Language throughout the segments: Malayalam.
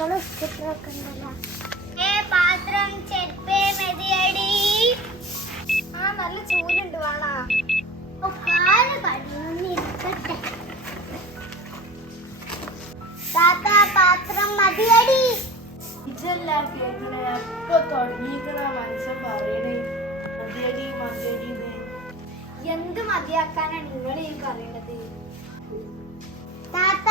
മക്കളും ഇഷ്ടത്തിലൊക്കെ ഉണ്ടല്ലോ. പാത്രം ചെരുപ്പേ മെതിയടി. ആ നല്ല ചൂലുണ്ട് വേണാ. കാല് കടിയൊന്നിരിക്കട്ടെ. താത്ത പാത്രം മതിയടി. ഇതല്ല കേൾക്കണേ, ഒക്കെ തുടങ്ങിക്കണ മനുഷ്യൻ പറയണേ മതിയടി മതിയടി. എന്ത് മതിയാക്കാനാണ് നിങ്ങൾ ഈ പറയണത്? താത്ത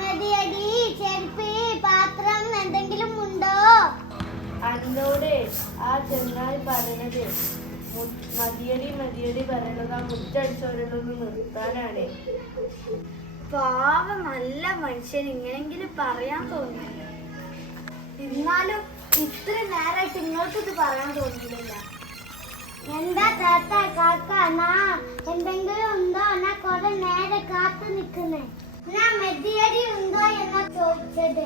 മതിയടി, ചെരുപ്പ്, പാത്രം എന്തെങ്കിലും ഉണ്ടോ? എന്നോട് ആ ചെന്നായി പറയണത് മതിയടി മതിയടി പറയണത് ആ മുറ്റടിച്ചവരോടൊന്ന് നിർത്താനാണ്. പാവം നല്ല മനുഷ്യൻ, ഇങ്ങനെങ്കിലും പറയാൻ തോന്നില്ല. എന്നാലും ഇത്ര നേരമായിട്ട് നിങ്ങൾക്ക് ഇത് പറയാൻ തോന്നുന്നില്ല. എന്താ താത്ത കാക്ക എന്നാ എന്തെങ്കിലും ഉണ്ടോ? എന്നാ കൊറേ നേരെ കാത്തു നിക്കുന്നേ. എന്നാ മെതിയടി ഉണ്ടോ എന്നാ ചോദിച്ചത്.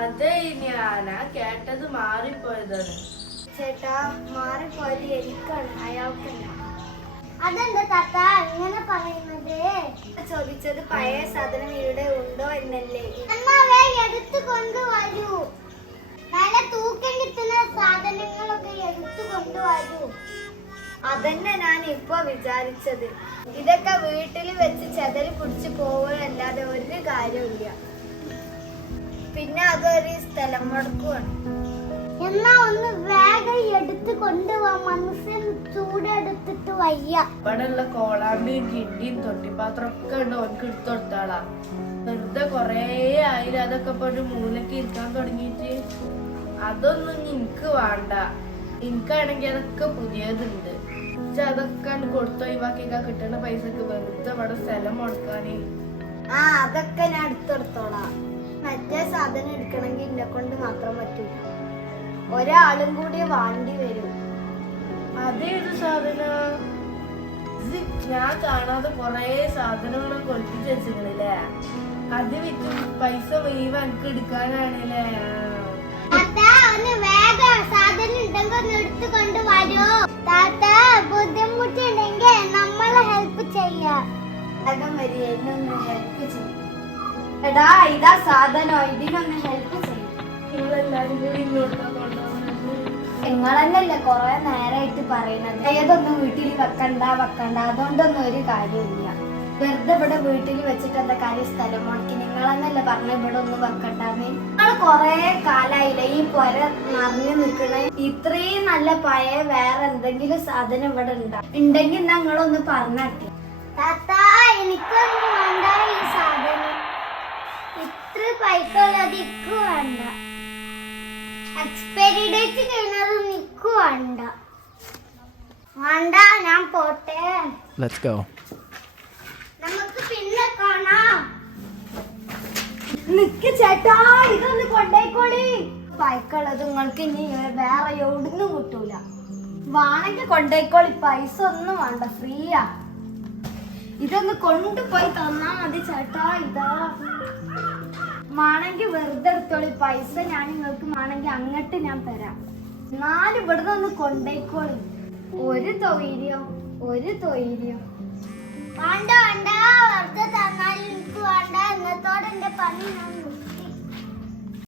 അതെ, ഞാനാ കേട്ടത് മാറിപ്പോയതാണ്. ചേട്ടാ മാറിപ്പോയത് എനിക്കാണ്, അയാൾക്കല്ല. അതെന്താ താത്ത ഇങ്ങനെ പറയുന്നത്? ചോദിച്ചത് പഴയ സാധനം ഇവിടെ ഉണ്ടോ എന്നല്ലേ. എടുത്തു കൊണ്ടുവരൂ. നല്ല തൂക്കം കിട്ടുന്ന സാധനങ്ങളൊക്കെ എടുത്തു കൊണ്ടുവരൂ. അതന്നെ ഞാൻ ഇപ്പൊ വിചാരിച്ചത്. ഇതൊക്കെ വീട്ടിൽ വെച്ച് ചെതല് പിടിച്ച് പോവുകയല്ലാതെ ഒരു കാര്യമില്ല. പിന്നെ അതൊരു സ്ഥലം മുടക്കുവാണ്. എന്നാ ഒന്ന് വേഗം എടുത്ത് കൊണ്ടുപോവാ, മനസ്സിൽ ചൂടെടുത്തിട്ട് വയ്യ. ഇവിടെ ഉള്ള കോളാമ്പിയും കിണ്ടിയും തൊട്ടിപ്പാത്രം ഒക്കെ ഉണ്ട്, ഓനക്ക് എടുത്തൊടുത്താളാ. വെറുതെ കൊറേ ആയിരം അതൊക്കെ ഇപ്പൊ ഒരു മൂലക്ക് ഇരിക്കാൻ തുടങ്ങിയിട്ട്. അതൊന്നും എനിക്ക് വേണ്ട. എനിക്കാണെങ്കിൽ അതൊക്കെ പുതിയതുണ്ട്. പക്ഷെ അതൊക്കെ കൊടുത്തു ഒഴിവാക്കിയൊക്കെ കിട്ടുന്ന പൈസക്ക് വെറുതെ ഇവിടെ സ്ഥലം മുടക്കാന്. അതൊക്കെ ഞാൻ എടുത്തെടുത്തോളാം. മറ്റേ സാധനം എടുക്കണമെങ്കിൽ എന്നെ കൊണ്ട് മാത്രം പറ്റൂല, ഒരാളും കൂടി വാണ്ടി വരും. അതേത് സാധന? ഞാൻ കാണാതെ കൊറേ സാധനങ്ങളൊക്കെ ഒളിപ്പിച്ച് വെച്ചിട്ടില്ലേ. അത് വിറ്റ് പൈസ മുഴുവൻ എനിക്ക് എടുക്കാനാണല്ലേ. ബുദ്ധിമുട്ടുണ്ടെങ്കിൽ നമ്മളെ ഹെൽപ്പ് ചെയ്യാം. ഹെൽപ്പ് ചെയ്യും. എടാ ഇതാ സാധനോ, ഇതിനൊന്ന് ഹെൽപ്പ് ചെയ്യും. നിങ്ങളെല്ലാരും കൂടി ഇങ്ങോട്ടാ കൊണ്ടുപോകുന്നത്. നിങ്ങളെന്നല്ലേ കൊറേ നേരമായിട്ട് പറയുന്നത് ഏതൊന്നും വീട്ടിൽ വെക്കണ്ട അതുകൊണ്ടൊന്നും ഒരു കാര്യമില്ല. വെറുതെ ഇവിടെ വീട്ടിൽ വെച്ചിട്ട് എന്താ കാര്യം? സ്ഥലം മുടക്കി. നിങ്ങളെന്നല്ലേ പറഞ്ഞ ഇവിടെ ഒന്നും വെക്കണ്ടെന്ന്. നിങ്ങൾ കൊറേ കാലായില്ലേ ഈ പൊര നിറഞ്ഞു നിൽക്കണേ. ഇത്രയും നല്ല പഴയ വേറെ എന്തെങ്കിലും സാധനം ഇവിടെ ഉണ്ടെങ്കിൽ ഞങ്ങളൊന്ന് പറഞ്ഞിട്ട്. എനിക്കൊന്നും വേണ്ട ഈ സാധനം. ഇത്ര പൈസ ഉള്ളതിക്ക് വേണ്ട. എക്സ്പയറി ഡേറ്റ് കഴിഞ്ഞത് നിക്ക് വേണ്ട. ഞാൻ പോട്ടെ. Let's go. നമുക്ക് പിന്നെ കാണാം. നിക്ക് ചേട്ടാ, ഇതൊന്ന് കൊണ്ടേക്കോളി. പൈക്കുള്ളത് നിങ്ങൾക്ക് ഇനി വേറെ എവിടുന്നും കിട്ടൂല. വേണമെങ്കിൽ കൊണ്ടേക്കോളി, പൈസ ഒന്നും വേണ്ട, ഫ്രീയാ. ഇതൊന്ന് കൊണ്ടുപോയി തന്നാ മതി ചേട്ടാ. ഇതാ വേണമെങ്കിൽ വെറുതെ എടുത്തോളി, പൈസ ഞാൻ നിങ്ങൾക്ക് വേണമെങ്കിൽ അങ്ങോട്ട് ഞാൻ തരാം. എന്നാലും ഇവിടുന്ന് ഒന്ന് കൊണ്ടേക്കോളി. ഒരു തൊയിര്യം വേണ്ട വെറുതെ തന്നാലും എനിക്ക് വേണ്ട. ഇന്നത്തോടെ എന്റെ പണി ഞാൻ